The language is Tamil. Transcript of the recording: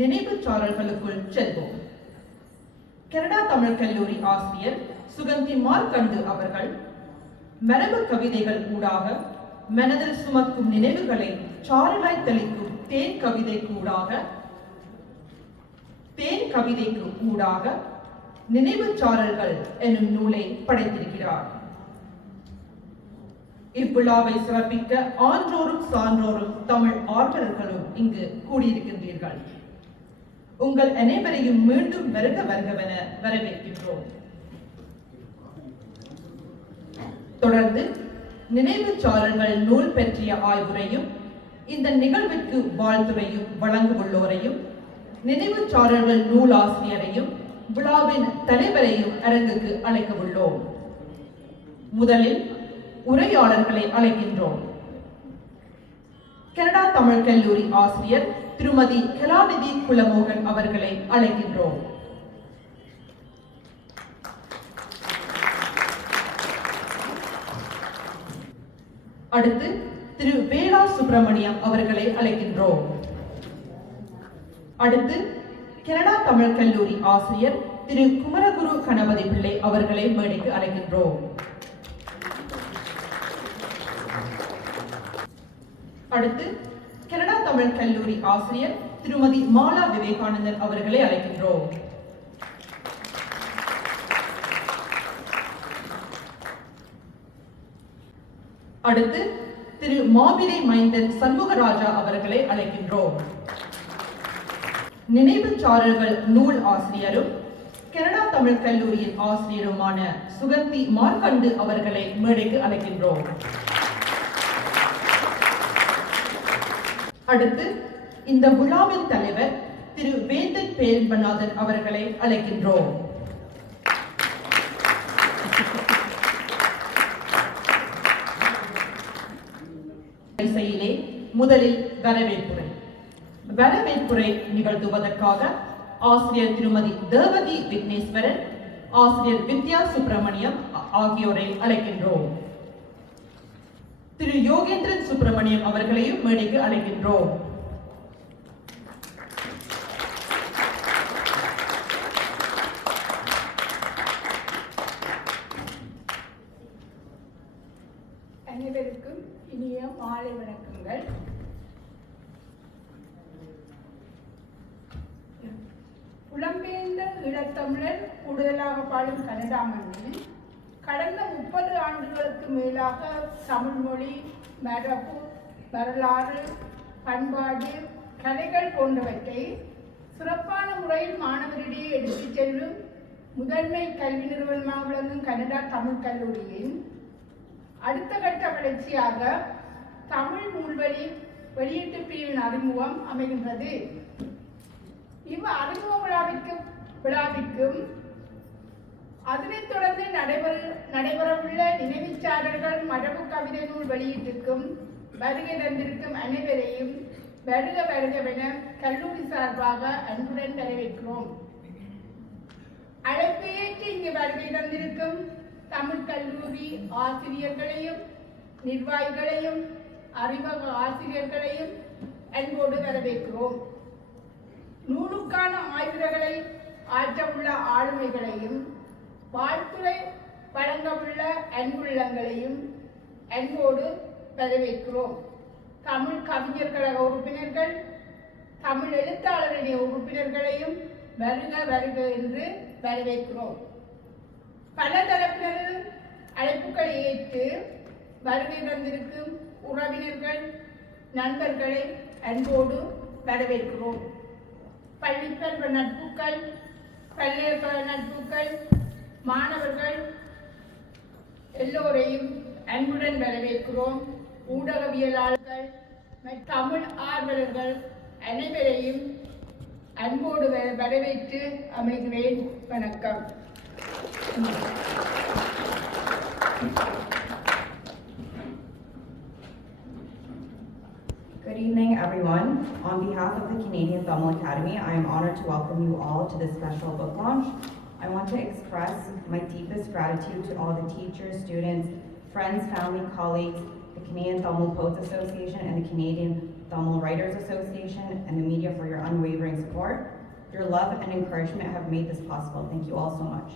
நினைவுச் சாரல்களுக்குள் செல்வோம். கனடா தமிழ் கல்லூரி ஆசிரியர் சுகந்தி மார்கண்டு அவர்கள் மரபு கவிதைகள் ஊடாக மனதில் சுமக்கும் நினைவுகளை சாரலாய் தெளிக்கும் தேன் கவிதைக்கு ஊடாக நினைவுச் சாரல்கள் எனும் நூலை படைத்திருக்கிறார். இவ்விழாவை சிறப்பிக்க ஆன்றோரும் சான்றோரும் தமிழ் ஆர்வலர்களும் இங்கு கூடியிருக்கின்றீர்கள். உங்கள் அனைவரையும் மீண்டும் வருக வருகவென வரவேற்கின்றோம். தொடர்ந்து நினைவுச் சாரல்கள் நூல் பற்றிய ஆய்வுரையும் இந்த நிகழ்விற்கு வாழ்த்துரையும் வழங்கவுள்ளோரையும் நினைவுச் சாரல்கள் நூல் ஆசிரியரையும் விழாவின் தலைவரையும் அரங்குக்கு அழைக்கவுள்ளோம். முதலில் உரையாளர்களை அழைக்கின்றோம். கனடா தமிழ் கல்லூரி ஆசிரியர் திருமதி கலாநிதி குலமோகன் அவர்களை அழைக்கின்றோம். அடுத்து திரு வேளா சுப்பிரமணியம் அவர்களை அழைக்கின்றோம். அடுத்து கனடா தமிழ் கல்லூரி ஆசிரியர் திரு குமரகுரு கணபதி பிள்ளை அவர்களை மேடைக்கு அழைக்கின்றோம். அடுத்து கனடா தமிழ் கல்லூரி ஆசிரியர் திருமதி மாலா விவேகானந்தன் அவர்களை அழைக்கின்றோம். அடுத்து திரு மாவிலை மைந்தன் சண்முகராஜா அவர்களை அழைக்கின்றோம். நினைவுச் சாரல்கள் நூல் ஆசிரியரும் கனடா தமிழ் கல்லூரியின் ஆசிரியருமான சுகந்தி மார்கண்டு அவர்களை மேடைக்கு அழைக்கின்றோம். அடுத்து இந்த விழாவின் தலைவர் திரு வேந்தன் பேரன்பநாதன் அவர்களை அழைக்கின்றோம். முதலில் வரவேற்புரை நிகழ்த்துவதற்காக ஆசிரியர் திருமதி தேவதி விக்னேஸ்வரன், ஆசிரியர் வித்யா சுப்பிரமணியம் ஆகியோரை அழைக்கின்றோம். திரு யோகேந்திரன் சுப்பிரமணியம் அவர்களையும் மேடைக்கு அழைக்கின்றோம். அனைவருக்கும் இனிய மாலை வணக்கங்கள். புலம்பெயர்ந்த ஈழத்தமிழர் கூடுதலாக பாடும் கனடா மண்ணில் கடந்த 30 ஆண்டுகளுக்கு மேலாக தமிழ் மொழி, மரபு, வரலாறு, பண்பாடு, கலைகள் போன்றவற்றை சிறப்பான முறையில் மாணவரிடையே எடுத்துச் செல்லும் முதன்மை கல்வி நிறுவனமாக விளங்கும் கனடா தமிழ் கல்லூரியின் அடுத்த கட்ட வளர்ச்சியாக தமிழ் நூல்வழி வெளியீட்டு பிரிவின் அறிமுகம் அமைகின்றது. அறிமுக விழாவிற்கும் அதனைத் தொடர்ந்து நடைபெறவுள்ள நினைவுச் சாரல்கள் மரபு கவிதை நூல் வெளியீட்டுக்கும் வருகை தந்திருக்கும் அனைவரையும் வருக வருகவென கல்லூரி சார்பாக அன்புடன் வரவேற்கிறோம். அழைப்பு ஏற்று இங்கு வருகை தந்திருக்கும் தமிழ் கல்லூரி ஆசிரியர்களையும் நிர்வாகிகளையும் அறிமுக ஆசிரியர்களையும் அன்போடு வரவேற்கிறோம். நூலுக்கான ஆய்வுகளை ஆற்றவுள்ள ஆளுமைகளையும் வாழ்த்துறை வழங்கவுள்ள அன்புள்ளங்களையும் அன்போடு வரவேற்கிறோம். தமிழ் கவிஞர் கழக உறுப்பினர்கள், தமிழ் எழுத்தாளர் இணைய உறுப்பினர்களையும் வருக வருக என்று வரவேற்கிறோம். பல தரப்பினரும் அழைப்புகளை ஏற்று வருகை தந்திருக்கும் உறவினர்கள், நண்பர்களை அன்போடு வரவேற்கிறோம். பள்ளிப்பருவ நட்புகள், பல்கலைக்கழக நட்புகள், மாணவர்கள் எல்லோரையும் அன்புடன் வரவேற்கிறோம். ஊடகவியலாளர்கள், தமிழ் ஆர்வலர்கள் அனைவரையும் அன்போடு வரவேற்று அமைகிறேன். வணக்கம். Good evening, everyone. On behalf of the Canadian Tamil Academy, I am honored to welcome you all to this special book launch. I want to express my deepest gratitude to all the teachers, students, friends, family, colleagues, the Canadian Tamil Poets Association, and the Canadian Tamil Writers Association, and the media for your unwavering support. Your love and encouragement have made this possible. Thank you all so much.